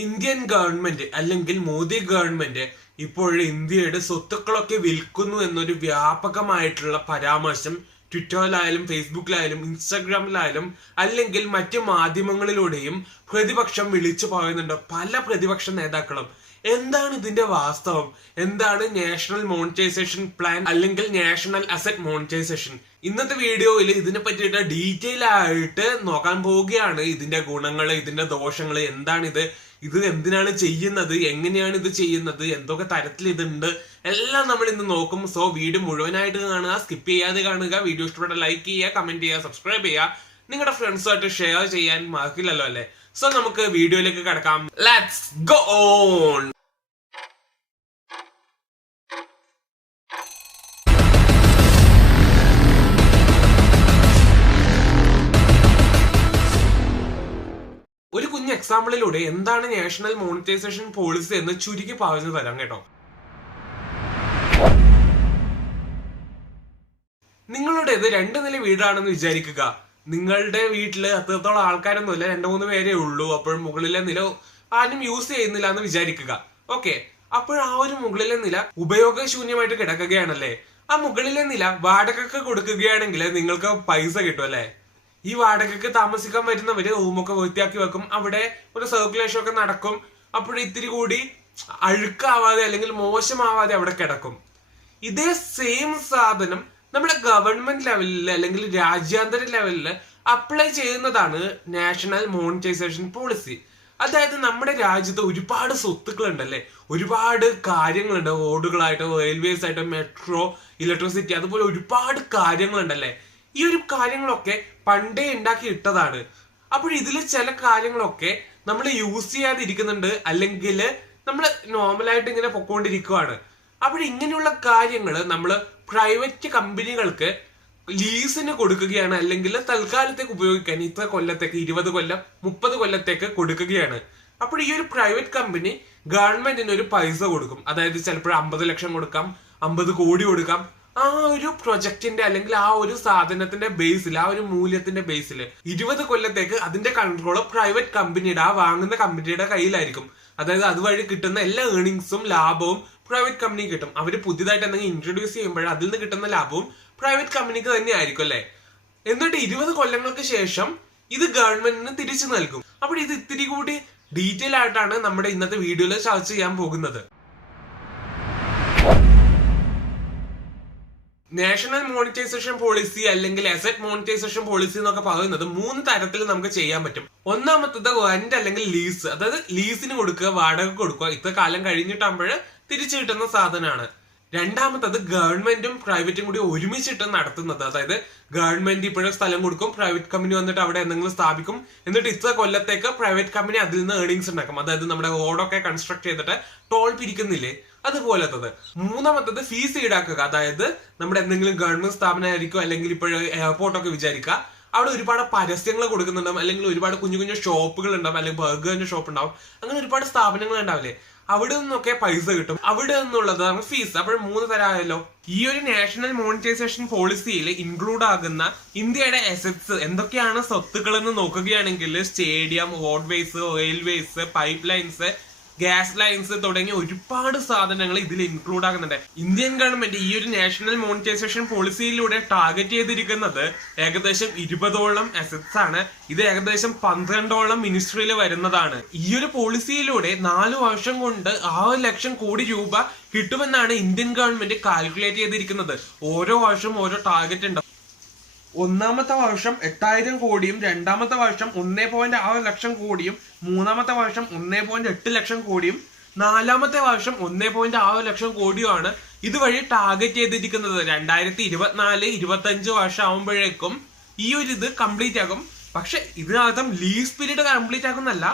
Indian government അല്ലെങ്കിൽ Modi government ഇപ്പോൾ ഇന്ത്യയുടെ സ്വത്തുക്കളൊക്കെ വിൽക്കുന്നു എന്നൊരു വ്യാപകമായിട്ടുള്ള പരാമർശം ട്വിറ്ററിലായാലും ഫേസ്ബുക്കിലായാലും ഇൻസ്റ്റാഗ്രാമിലായാലും അല്ലെങ്കിൽ മറ്റ് മാധ്യമങ്ങളിലൂടെയും പ്രതിപക്ഷം വിളിച്ചു പറയുന്നുണ്ട്. പല പ്രതിപക്ഷ നേതാക്കളും എന്താണ് ഇതിന്റെ വാസ്തവം, എന്താണ് നാഷണൽ മോണിറ്റൈസേഷൻ പ്ലാൻ അല്ലെങ്കിൽ നാഷണൽ അസറ്റ് മോണിറ്റൈസേഷൻ? ഇന്നത്തെ വീഡിയോയിൽ ഇതിനെ പറ്റിയിട്ട് ഡീറ്റെയിൽ ആയിട്ട് നോക്കാൻ പോവുകയാണ്. ഇതിന്റെ ഗുണങ്ങൾ, ഇതിന്റെ ദോഷങ്ങൾ, എന്താണിത്, ഇത് എന്തിനാണ് ചെയ്യുന്നത്, എങ്ങനെയാണ് ഇത് ചെയ്യുന്നത്, എന്തൊക്കെ തരത്തിൽ ഇതുണ്ട്, എല്ലാം നമ്മൾ ഇന്ന് നോക്കും. സോ വീഡിയോ മുഴുവനായിട്ട് കാണുക, സ്കിപ്പ് ചെയ്യാതെ കാണുക. വീഡിയോ ഇഷ്ടപ്പെട്ട ലൈക്ക് ചെയ്യുക, കമന്റ് ചെയ്യുക, സബ്സ്ക്രൈബ് ചെയ്യുക, നിങ്ങളുടെ ഫ്രണ്ട്സുമായിട്ട് ഷെയർ ചെയ്യാൻ മറക്കില്ലല്ലോ അല്ലെ. സോ നമുക്ക് വീഡിയോയിലേക്ക് കടക്കാം. Let's go on. ഒരു കുഞ്ഞ് എക്സാമ്പിളിലൂടെ എന്താണ് നാഷണൽ മോണിറ്റൈസേഷൻ പോളിസി എന്ന് ചുരുക്കി പറഞ്ഞു തരാം കേട്ടോ. നിങ്ങളുടേത് 2 നില വീടാണെന്ന് വിചാരിക്കുക. നിങ്ങളുടെ വീട്ടില് അത്രത്തോളം ആൾക്കാരൊന്നുമില്ല, 2-3 പേരേ ഉള്ളൂ. അപ്പോൾ മുകളിലെ നില ആരും യൂസ് ചെയ്യുന്നില്ല എന്ന് വിചാരിക്കുക. ഓക്കെ, അപ്പോൾ ആ ഒരു മുകളിലെ നില ഉപയോഗശൂന്യമായിട്ട് കിടക്കുകയാണല്ലേ. ആ മുകളിലെ നില വാടകയ്ക്ക് കൊടുക്കുകയാണെങ്കിൽ നിങ്ങൾക്ക് പൈസ കിട്ടും അല്ലെ. ഈ വാടകയ്ക്ക് താമസിക്കാൻ വരുന്നവര് റൂമൊക്കെ വൃത്തിയാക്കി വെക്കും, അവിടെ ഒരു സർക്കുലേഷൻ ഒക്കെ നടക്കും. അപ്പോൾ ഇത്തിരി കൂടി അഴുക്കാവാതെ അല്ലെങ്കിൽ മോശമാവാതെ അവിടെ കിടക്കും. ഇതേ സെയിം സാധനം നമ്മുടെ ഗവൺമെന്റ് ലെവലിൽ അല്ലെങ്കിൽ രാജ്യാന്തര ലെവലിൽ അപ്ലൈ ചെയ്യുന്നതാണ് നാഷണൽ മോണിറ്റൈസേഷൻ പോളിസി. അതായത് നമ്മുടെ രാജ്യത്ത് ഒരുപാട് സ്വത്തുക്കൾ ഉണ്ടല്ലേ, ഒരുപാട് കാര്യങ്ങളുണ്ട്. റോഡുകളായിട്ട്, റെയിൽവേസ് ആയിട്ട്, മെട്രോ, ഇലക്ട്രിസിറ്റി, അതുപോലെ ഒരുപാട് കാര്യങ്ങളുണ്ടല്ലേ. ഈ ഒരു കാര്യങ്ങളൊക്കെ പണ്ടേ ഉണ്ടാക്കി ഇട്ടതാണ്. അപ്പോൾ ഇതിൽ ചില കാര്യങ്ങളൊക്കെ നമ്മൾ യൂസ് ചെയ്യാതിരിക്കുന്നുണ്ട്, അല്ലെങ്കിൽ നമ്മൾ നോർമലായിട്ട് ഇങ്ങനെ പൊക്കോണ്ടിരിക്കുവാണ്. അപ്പോൾ ഇങ്ങനെയുള്ള കാര്യങ്ങൾ നമ്മൾ പ്രൈവറ്റ് കമ്പനികൾക്ക് ലീസിന് കൊടുക്കുകയാണ്, അല്ലെങ്കിൽ തൽക്കാലത്തേക്ക് ഉപയോഗിക്കാൻ ഇത്ര കൊല്ലത്തേക്ക്, 20 കൊല്ലം 30 കൊല്ലത്തേക്ക് കൊടുക്കുകയാണ്. അപ്പോൾ ഈ ഒരു പ്രൈവറ്റ് കമ്പനി ഗവൺമെന്റിന് ഒരു പൈസ കൊടുക്കും. അതായത് ചിലപ്പോൾ 50 ലക്ഷം കൊടുക്കാം, 50 കോടി കൊടുക്കാം. ആ ഒരു പ്രൊജക്ടിന്റെ അല്ലെങ്കിൽ ആ ഒരു സാധനത്തിന്റെ ബേസിൽ, ആ ഒരു മൂല്യത്തിന്റെ ബേസിൽ 20 കൊല്ലത്തേക്ക് അതിന്റെ കൺട്രോൾ പ്രൈവറ്റ് കമ്പനിയുടെ, ആ വാങ്ങുന്ന കമ്പനിയുടെ കയ്യിലായിരിക്കും. അതായത് അതുവഴി കിട്ടുന്ന എല്ലാ ഏർണിങ്സും ലാഭവും പ്രൈവറ്റ് കമ്പനി കിട്ടും. അവർ പുതിയതായിട്ട് എന്തെങ്കിലും ഇൻട്രൊഡ്യൂസ് ചെയ്യുമ്പോൾ അതിൽ നിന്ന് കിട്ടുന്ന ലാഭവും പ്രൈവറ്റ് കമ്പനിക്ക് തന്നെ ആയിരിക്കും അല്ലെ. എന്നിട്ട് 20 കൊല്ലങ്ങൾക്ക് ശേഷം ഇത് ഗവൺമെന്റിന് തിരിച്ചു നൽകും. അപ്പോൾ ഇത് ഇത്തിരി കൂടി ഡീറ്റെയിൽ ആയിട്ടാണ് നമ്മുടെ ഇന്നത്തെ വീഡിയോയിൽ ചർച്ച ചെയ്യാൻ പോകുന്നത്. നാഷണൽ മോണിറ്റൈസേഷൻ പോളിസി അല്ലെങ്കിൽ അസറ്റ് മോണിറ്റൈസേഷൻ പോളിസി എന്നൊക്കെ പറയുന്നത് 3 തരത്തിൽ നമുക്ക് ചെയ്യാൻ പറ്റും. ഒന്നാമത്തത് റെന്റ് അല്ലെങ്കിൽ ലീസ്, അതായത് ലീസിന് കൊടുക്കുക, വാടക കൊടുക്കുക. ഇത്ര കാലം കഴിഞ്ഞിട്ടാകുമ്പോൾ തിരിച്ചു കിട്ടുന്ന സാധനമാണ്. രണ്ടാമത്തത് ഗവൺമെന്റും പ്രൈവറ്റും കൂടി ഒരുമിച്ചിട്ട് നടത്തുന്നത്. അതായത് ഗവൺമെന്റ് ഇപ്പോഴും സ്ഥലം കൊടുക്കും, പ്രൈവറ്റ് കമ്പനി വന്നിട്ട് അവിടെ എന്തെങ്കിലും സ്ഥാപിക്കും, എന്നിട്ട് ഇത്ര കൊല്ലത്തേക്ക് പ്രൈവറ്റ് കമ്പനി അതിൽ നിന്ന് ഏർണിങ്സ് ഉണ്ടാക്കും. അതായത് നമ്മുടെ റോഡൊക്കെ കൺസ്ട്രക്ട് ചെയ്തിട്ട് ടോൾ പിരിക്കുന്നില്ലേ, അതുപോലത്തത്. മൂന്നാമത്തത് ഫീസ് ഈടാക്കുക. അതായത് നമ്മുടെ എന്തെങ്കിലും ഗവൺമെന്റ് സ്ഥാപനമായിരിക്കും, അല്ലെങ്കിൽ ഇപ്പോഴും എയർപോർട്ടൊക്കെ വിചാരിക്കുക, അവിടെ ഒരുപാട് പരസ്യങ്ങൾ കൊടുക്കുന്നുണ്ടാവും, അല്ലെങ്കിൽ ഒരുപാട് കുഞ്ഞു കുഞ്ഞു ഷോപ്പുകൾ ഉണ്ടാവും, അല്ലെങ്കിൽ ബർഗറിന്റെ ഷോപ്പ് ഉണ്ടാവും, അങ്ങനെ ഒരുപാട് സ്ഥാപനങ്ങൾ ഉണ്ടാവില്ലേ, അവിടെ നിന്നൊക്കെ പൈസ കിട്ടും. അവിടെ നിന്നുള്ളതാണ് ഫീസ്. അപ്പോൾ 3 തരമായല്ലോ. ഈ ഒരു നാഷണൽ മോണിറ്റൈസേഷൻ പോളിസിയിൽ ഇൻക്ലൂഡ് ആകുന്ന ഇന്ത്യയുടെ അസറ്റ്സ് എന്തൊക്കെയാണ് സ്വത്തുക്കൾ എന്ന് നോക്കുകയാണെങ്കിൽ stadium, roadways, railways, pipe lines, gas lines തുടങ്ങിയ ഒരുപാട് സാധനങ്ങൾ ഇതിൽ ഇൻക്ലൂഡ് ആകുന്നുണ്ട്. ഇന്ത്യൻ ഗവൺമെന്റ് ഈ ഒരു നാഷണൽ മോണിറ്റൈസേഷൻ പോളിസിയിലൂടെ ടാർഗറ്റ് ചെയ്തിരിക്കുന്നത് ഏകദേശം 20ഓളം അസറ്റ്സ് ആണ്. ഇത് ഏകദേശം 12ഓളം മിനിസ്ട്രിയിൽ വരുന്നതാണ്. ഈ ഒരു പോളിസിയിലൂടെ 4 വർഷം കൊണ്ട് 6 ലക്ഷം കോടി രൂപ കിട്ടുമെന്നാണ് ഇന്ത്യൻ ഗവൺമെന്റ് കാൽക്കുലേറ്റ് ചെയ്തിരിക്കുന്നത്. ഓരോ വർഷവും ഓരോ ടാർഗറ്റ് ഉണ്ട്. ഒന്നാമത്തെ വർഷം 8000 കോടിയും, രണ്ടാമത്തെ വർഷം 1.6 ലക്ഷം കോടിയും, മൂന്നാമത്തെ വർഷം 1.8 ലക്ഷം കോടിയും, നാലാമത്തെ വർഷം 1.6 ലക്ഷം കോടിയുമാണ് ഇതുവഴി ടാർഗറ്റ് ചെയ്തിരിക്കുന്നത്. 2024-25 വർഷം ആവുമ്പോഴേക്കും ഈ ഒരു ഇത് കംപ്ലീറ്റ് ആകും. പക്ഷെ ഇതിനർത്ഥം ലീസ് പീരീഡ് കംപ്ലീറ്റ് ആകുന്നല്ല,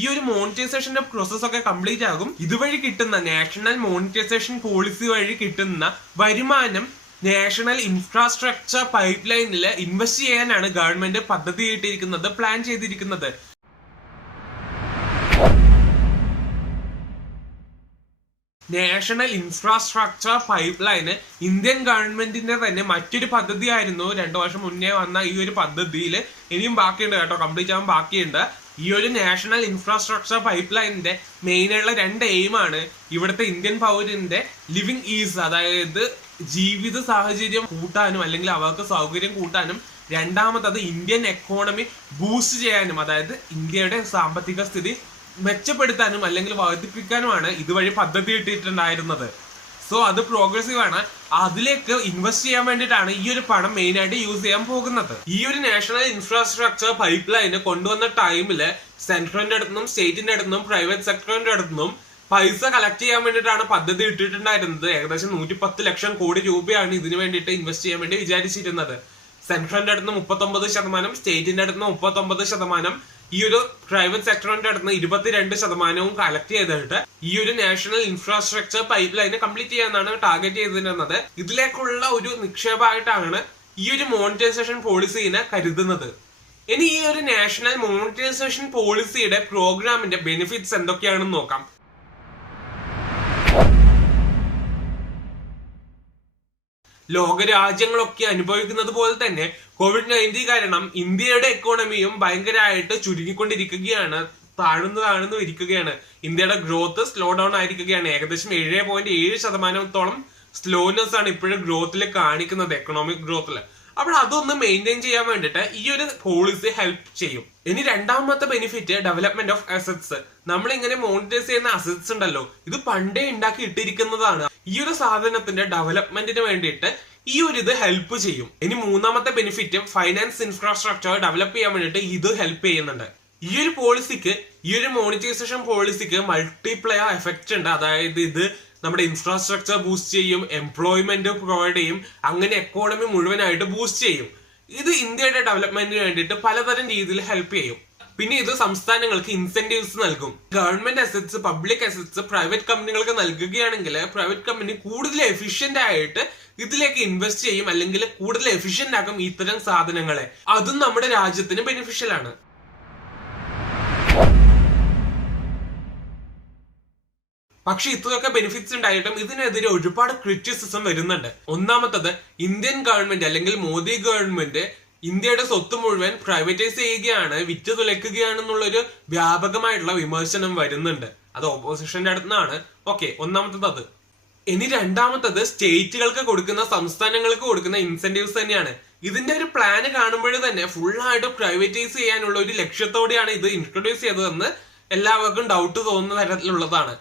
ഈ ഒരു മോണിറ്റൈസേഷന്റെ പ്രോസസ് ഒക്കെ കംപ്ലീറ്റ് ആകും. ഇതുവഴി കിട്ടുന്ന നാഷണൽ മോണിറ്റൈസേഷൻ പോളിസി വഴി കിട്ടുന്ന വരുമാനം നാഷണൽ ഇൻഫ്രാസ്ട്രക്ചർ പൈപ്പ് ലൈനിൽ ഇൻവെസ്റ്റ് ചെയ്യാനാണ് ഗവൺമെന്റ് പദ്ധതി ഇട്ടിരിക്കുന്നത്, പ്ലാൻ ചെയ്തിരിക്കുന്നത്. National infrastructure pipe line Indian ഗവൺമെന്റിന്റെ തന്നെ മറ്റൊരു പദ്ധതിയായിരുന്നു. 2 വർഷം മുന്നേ വന്ന ഈ ഒരു പദ്ധതിയിൽ ഇനിയും ബാക്കിയുണ്ട് കേട്ടോ, കംപ്ലീറ്റ് ആവാൻ ബാക്കിയുണ്ട്. ഈ ഒരു നാഷണൽ ഇൻഫ്രാസ്ട്രക്ചർ പൈപ്പ് ലൈനിന്റെ മെയിനായുള്ള 2 എയിമാണ് ഇവിടുത്തെ ഇന്ത്യൻ പൗരന്റെ ലിവിങ് ഈസ്, അതായത് ജീവിത സാഹചര്യം കൂട്ടാനും അല്ലെങ്കിൽ അവർക്ക് സൗകര്യം കൂട്ടാനും, രണ്ടാമത്തത് ഇന്ത്യൻ എക്കോണമി ബൂസ്റ്റ് ചെയ്യാനും, അതായത് ഇന്ത്യയുടെ സാമ്പത്തിക സ്ഥിതി മെച്ചപ്പെടുത്താനും അല്ലെങ്കിൽ വർദ്ധിപ്പിക്കാനുമാണ് ഇതുവഴി പദ്ധതി ഇട്ടിട്ടുണ്ടായിരുന്നത്. സോ അത് പ്രോഗ്രസീവ് ആണ്. അതിലേക്ക് ഇൻവെസ്റ്റ് ചെയ്യാൻ വേണ്ടിയിട്ടാണ് ഈ ഒരു പണം മെയിൻ ആയിട്ട് യൂസ് ചെയ്യാൻ പോകുന്നത്. ഈ ഒരു നാഷണൽ ഇൻഫ്രാസ്ട്രക്ചർ പൈപ്പ് ലൈന് കൊണ്ടുവന്ന ടൈമില് സെൻട്രലിന്റെ അടുത്തുനിന്നും സ്റ്റേറ്റിന്റെ അടുത്തുനിന്നും പ്രൈവറ്റ് സെക്ടറിന്റെ അടുത്തുനിന്നും പൈസ കളക്ട് ചെയ്യാൻ വേണ്ടിയിട്ടാണ് പദ്ധതി ഇട്ടിട്ടുണ്ടായിരുന്നത്. ഏകദേശം 110 ലക്ഷം കോടി രൂപയാണ് ഇതിനു വേണ്ടിയിട്ട് ഇൻവെസ്റ്റ് ചെയ്യാൻ വേണ്ടി വിചാരിച്ചിരുന്നത്. സെൻട്രലിന്റെ അടുത്ത് 39%, സ്റ്റേറ്റിന്റെ അടുത്ത് 39%, ഈ ഒരു പ്രൈവറ്റ് സെക്ടറിന്റെ അടുത്ത് 22% കളക്ട് ചെയ്തിട്ട് ഈ ഒരു national infrastructure pipe line complete ചെയ്യാനാണ് ടാർഗറ്റ് ചെയ്തിരുന്നത്. ഇതിലേക്കുള്ള ഒരു നിക്ഷേപമായിട്ടാണ് ഈ ഒരു മോണിറ്റൈസേഷൻ പോളിസിനെ കരുതുന്നത്. ഇനി ഈ ഒരു നാഷണൽ മോണിറ്റൈസേഷൻ പോളിസിയുടെ പ്രോഗ്രാമിന്റെ ബെനിഫിറ്റ്സ് എന്തൊക്കെയാണെന്ന് നോക്കാം. ലോകരാജ്യങ്ങളൊക്കെ അനുഭവിക്കുന്നത് പോലെ തന്നെ COVID-19 കാരണം ഇന്ത്യയുടെ എക്കോണമിയും ഭയങ്കരമായിട്ട് ചുരുങ്ങിക്കൊണ്ടിരിക്കുകയാണ്, താഴ്ന്നു ഇരിക്കുകയാണ്. ഇന്ത്യയുടെ ഗ്രോത്ത് സ്ലോ ഡൗൺ ആയിരിക്കുകയാണ്. ഏകദേശം 7.7% സ്ലോനെസ് ആണ് ഇപ്പോഴും ഗ്രോത്തിൽ കാണിക്കുന്നത്, എക്കണോമിക് ഗ്രോത്തിൽ. അപ്പോൾ അതൊന്ന് മെയിൻറ്റെയിൻ ചെയ്യാൻ വേണ്ടിയിട്ട് ഈ ഒരു പോളിസി ഹെൽപ്പ് ചെയ്യും. ഇനി രണ്ടാമത്തെ ബെനിഫിറ്റ് ഡെവലപ്മെന്റ് ഓഫ് അസറ്റ്സ്. നമ്മൾ ഇങ്ങനെ മോണിറ്റൈസ് ചെയ്യുന്ന അസറ്റ്സ് ഉണ്ടല്ലോ, ഇത് പണ്ടേ ഉണ്ടാക്കി ഇട്ടിരിക്കുന്നതാണ്. ഈ ഒരു സാധനത്തിന്റെ ഡെവലപ്മെന്റിന് വേണ്ടിയിട്ട് ഈ ഒരു ഇത് ഹെൽപ്പ് ചെയ്യും. ഇനി മൂന്നാമത്തെ ബെനിഫിറ്റ് ഫൈനാൻസ് ഇൻഫ്രാസ്ട്രക്ചർ ഡെവലപ്പ് ചെയ്യാൻ വേണ്ടിയിട്ട് ഇത് ഹെൽപ്പ് ചെയ്യുന്നുണ്ട്. ഈ ഒരു പോളിസിക്ക്, ഈ ഒരു മോണിറ്റൈസേഷൻ പോളിസിക്ക് മൾട്ടിപ്ലയർ എഫക്റ്റ് ഉണ്ട്. അതായത് ഇത് നമ്മുടെ ഇൻഫ്രാസ്ട്രക്ചർ ബൂസ്റ്റ് ചെയ്യും, എംപ്ലോയ്മെന്റ് പ്രൊവൈഡ് ചെയ്യും, അങ്ങനെ എക്കോണമി മുഴുവനായിട്ട് ബൂസ്റ്റ് ചെയ്യും. ഇത് ഇന്ത്യയുടെ ഡെവലപ്മെന്റിന് വേണ്ടിയിട്ട് പലതരം രീതിയിൽ ഹെൽപ്പ് ചെയ്യും. പിന്നെ ഇത് സംസ്ഥാനങ്ങൾക്ക് ഇൻസെന്റീവ്സ് നൽകും. Government assets, public assets private കമ്പനികൾക്ക് നൽകുകയാണെങ്കിൽ പ്രൈവറ്റ് കമ്പനി കൂടുതൽ എഫിഷ്യന്റ് ആയിട്ട് ഇതിലേക്ക് ഇൻവെസ്റ്റ് ചെയ്യും, അല്ലെങ്കിൽ കൂടുതൽ എഫിഷ്യന്റ് ആക്കും ഇത്തരം സാധനങ്ങളെ. അതും നമ്മുടെ രാജ്യത്തിന് ബെനിഫിഷ്യൽ ആണ്. പക്ഷെ ഇത്രയൊക്കെ ബെനിഫിറ്റ്സ് ഉണ്ടായിട്ടും ഇതിനെതിരെ ഒരുപാട് ക്രിറ്റിസിസം വരുന്നുണ്ട്. ഒന്നാമത്തത്, ഇന്ത്യൻ ഗവൺമെന്റ് അല്ലെങ്കിൽ മോദി ഗവൺമെന്റ് ഇന്ത്യയുടെ സ്വത്ത് മുഴുവൻ പ്രൈവറ്റൈസ് ചെയ്യുകയാണ്, വിറ്റ് തുലയ്ക്കുകയാണെന്നുള്ളൊരു വ്യാപകമായിട്ടുള്ള വിമർശനം വരുന്നുണ്ട്. അത് ഓപ്പോസിഷന്റെ അടുത്താണ്. ഓക്കെ, ഒന്നാമത്തത് അത്. ഇനി രണ്ടാമത്തത്, സ്റ്റേറ്റുകൾക്ക് കൊടുക്കുന്ന, സംസ്ഥാനങ്ങൾക്ക് കൊടുക്കുന്ന ഇൻസെന്റീവ്സ് തന്നെയാണ്. ഇതിന്റെ ഒരു പ്ലാന് കാണുമ്പോൾ തന്നെ ഫുള്ളായിട്ട് പ്രൈവറ്റൈസ് ചെയ്യാനുള്ള ഒരു ലക്ഷ്യത്തോടെയാണ് ഇത് ഇൻട്രൊഡ്യൂസ് ചെയ്തതെന്ന് എല്ലാവർക്കും ഡൗട്ട് തോന്നുന്ന തരത്തിലുള്ളതാണ്.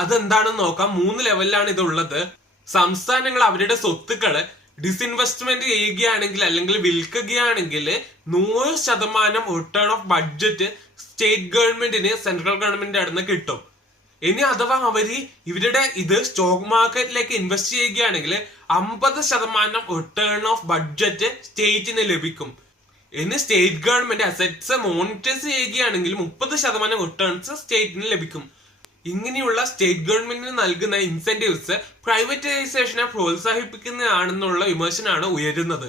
അതെന്താണെന്ന് നോക്കാം. 3 ലെവലിലാണ് ഇതുള്ളത്. സംസ്ഥാനങ്ങൾ അവരുടെ സ്വത്തുക്കള് ഡിസ്ഇൻവെസ്റ്റ്മെന്റ് ചെയ്യുകയാണെങ്കിൽ അല്ലെങ്കിൽ വിൽക്കുകയാണെങ്കിൽ 100% റിട്ടേൺ ഓഫ് ബഡ്ജറ്റ് സ്റ്റേറ്റ് ഗവൺമെന്റിന് സെൻട്രൽ ഗവൺമെന്റിന്റെ അടുത്ത് കിട്ടും. ഇനി അഥവാ ഇവരുടെ ഇത് സ്റ്റോക്ക് മാർക്കറ്റിലേക്ക് ഇൻവെസ്റ്റ് ചെയ്യുകയാണെങ്കിൽ 50% റിട്ടേൺ ഓഫ് ബഡ്ജറ്റ് സ്റ്റേറ്റിന് ലഭിക്കും. ഇനി സ്റ്റേറ്റ് ഗവൺമെന്റ് അസറ്റ്സ് മോണിറ്റൈസ് ചെയ്യുകയാണെങ്കിൽ 30% റിട്ടേൺസ് സ്റ്റേറ്റിന് ലഭിക്കും. ഇങ്ങനെയുള്ള സ്റ്റേറ്റ് ഗവൺമെന്റിന് നൽകുന്ന ഇൻസെന്റീവ്സ് പ്രൈവറ്റൈസേഷനെ പ്രോത്സാഹിപ്പിക്കുന്നതാണെന്നുള്ള വിമർശനമാണ് ഉയരുന്നത്.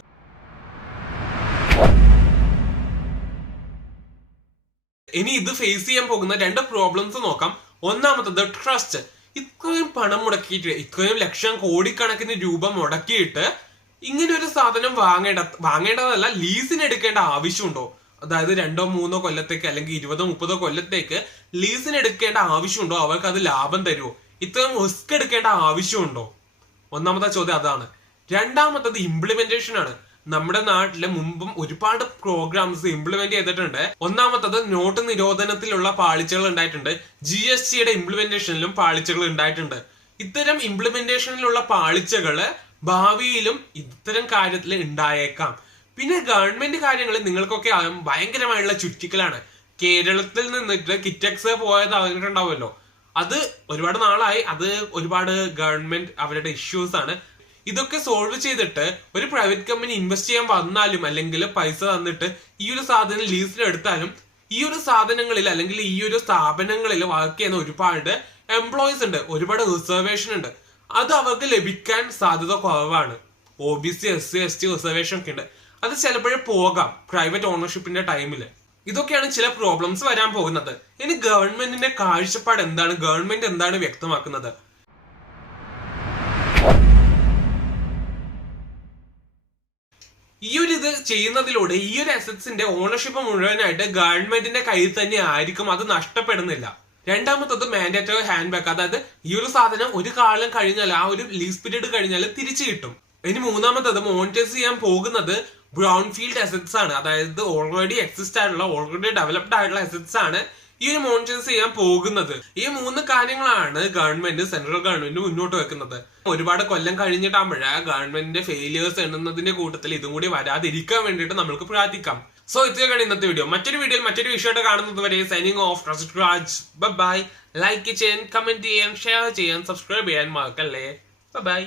ഇനി ഇത് ഫേസ് ചെയ്യാൻ പോകുന്ന 2 പ്രോബ്ലംസ് നോക്കാം. ഒന്നാമത്തത് ട്രസ്റ്റ്. ഇത്രയും പണം മുടക്കിയിട്ട്, ഇത്രയും ലക്ഷം കോടിക്കണക്കിന് രൂപ മുടക്കിയിട്ട് ഇങ്ങനെ ഒരു സാധനം വാങ്ങേണ്ടതല്ല, ലീസിന് എടുക്കേണ്ട ആവശ്യമുണ്ടോ? അതായത് 2-3 കൊല്ലത്തേക്ക് അല്ലെങ്കിൽ 20-30 കൊല്ലത്തേക്ക് ലീസിന് എടുക്കേണ്ട ആവശ്യമുണ്ടോ? അവർക്ക് അത് ലാഭം തരുമോ? ഇത്രയും റിസ്ക് എടുക്കേണ്ട ആവശ്യമുണ്ടോ? ഒന്നാമത്തെ ചോദ്യം അതാണ്. രണ്ടാമത്തത് ഇംപ്ലിമെന്റേഷൻ ആണ്. നമ്മുടെ നാട്ടില് മുമ്പും ഒരുപാട് പ്രോഗ്രാംസ് ഇംപ്ലിമെന്റ് ചെയ്തിട്ടുണ്ട്. ഒന്നാമത്തത് നോട്ട് നിരോധനത്തിലുള്ള പാളിച്ചകൾ ഉണ്ടായിട്ടുണ്ട്. GSTയുടെ ഇംപ്ലിമെന്റേഷനിലും പാളിച്ചകൾ ഉണ്ടായിട്ടുണ്ട്. ഇത്തരം ഇംപ്ലിമെന്റേഷനിലുള്ള പാളിച്ചകള് ഭാവിയിലും ഇത്തരം കാര്യത്തിൽ ഉണ്ടായേക്കാം. പിന്നെ ഗവൺമെന്റ് കാര്യങ്ങളിൽ നിങ്ങൾക്കൊക്കെ ഭയങ്കരമായുള്ള ചുറ്റിക്കലാണ്. കേരളത്തിൽ നിന്നിട്ട് കിറ്റക്സ് പോയത് അറിഞ്ഞിട്ടുണ്ടാവുമല്ലോ. അത് ഒരുപാട് നാളായി. അത് ഒരുപാട് ഗവൺമെന്റ് അവരുടെ ഇഷ്യൂസ് ആണ്. ഇതൊക്കെ സോൾവ് ചെയ്തിട്ട് ഒരു പ്രൈവറ്റ് കമ്പനി ഇൻവെസ്റ്റ് ചെയ്യാൻ വന്നാലും അല്ലെങ്കിൽ പൈസ തന്നിട്ട് ഈ ഒരു സാധനം ലീസിൽ എടുത്താലും ഈ ഒരു സാധനങ്ങളിൽ അല്ലെങ്കിൽ ഈ ഒരു സ്ഥാപനങ്ങളിൽ വർക്ക് ചെയ്യുന്ന ഒരുപാട് എംപ്ലോയീസ് ഉണ്ട്, ഒരുപാട് റിസർവേഷൻ ഉണ്ട്. അത് അവർക്ക് ലഭിക്കാൻ സാധ്യത കുറവാണ്. OBC SC ST റിസർവേഷൻ ഒക്കെ ഉണ്ട്. അത് ചിലപ്പോഴേ പോകാം പ്രൈവറ്റ് ഓണർഷിപ്പിന്റെ ടൈമില്. ഇതൊക്കെയാണ് ചില പ്രോബ്ലംസ് വരാൻ പോകുന്നത്. ഇനി ഗവൺമെന്റിന്റെ കാഴ്ചപ്പാട് എന്താണ്? ഗവൺമെന്റ് എന്താണ് വ്യക്തമാക്കുന്നത്? ഈ ഒരു ഇത് ചെയ്യുന്നതിലൂടെ ഈ ഒരു അസറ്റ്സിന്റെ ഓണർഷിപ്പ് മുഴുവനായിട്ട് ഗവൺമെന്റിന്റെ കയ്യിൽ തന്നെ ആയിരിക്കും, അത് നഷ്ടപ്പെടുന്നില്ല. രണ്ടാമത്തത് മാൻഡേറ്ററി ഹാൻഡ് ബാക്ക്, അതായത് ഈ ഒരു സാധനം ഒരു കാലം കഴിഞ്ഞാൽ ആ ഒരു ലീസ് പീരീഡ് കഴിഞ്ഞാൽ തിരിച്ചു കിട്ടും. ഇനി മൂന്നാമത്തത് മോണിറ്റൈസ് ചെയ്യാൻ പോകുന്നത് ബ്രൗൺ ഫീൽഡ് അസറ്റ്സ് ആണ്, അതായത് ഓൾറെഡി എക്സിസ്റ്റ് ആയിട്ടുള്ള ഓൾറെഡി ഡെവലപ്ഡ് ആയിട്ടുള്ള അസറ്റ്സ് ആണ് ഈ ഒരു മോണിറ്റൈസ് ചെയ്യാൻ പോകുന്നത്. ഈ 3 കാര്യങ്ങളാണ് ഗവൺമെന്റ്, സെൻട്രൽ ഗവൺമെന്റ് മുന്നോട്ട് വെക്കുന്നത്. ഒരുപാട് കൊല്ലം കഴിഞ്ഞിട്ടാകുമ്പോഴേ ഗവൺമെന്റിന്റെ ഫെയിലിയേഴ്സ് എണ്ണുന്നതിന്റെ കൂട്ടത്തിൽ ഇതും കൂടി വരാതിരിക്കാൻ വേണ്ടിയിട്ട് നമുക്ക് പ്രാർത്ഥിക്കാം. സോ ഇത്രയൊക്കെയാണ് ഇന്നത്തെ വീഡിയോ. മറ്റൊരു വീഡിയോയിൽ മറ്റൊരു വിഷയമായിട്ട് കാണുന്നത് വരെ signing off Raj. Bye. Like ചെയ്യാൻ, കമന്റ് ചെയ്യാൻ, ഷെയർ ചെയ്യാൻ, സബ്സ്ക്രൈബ് ചെയ്യാൻ മറക്കല്ലേ. ബൈ.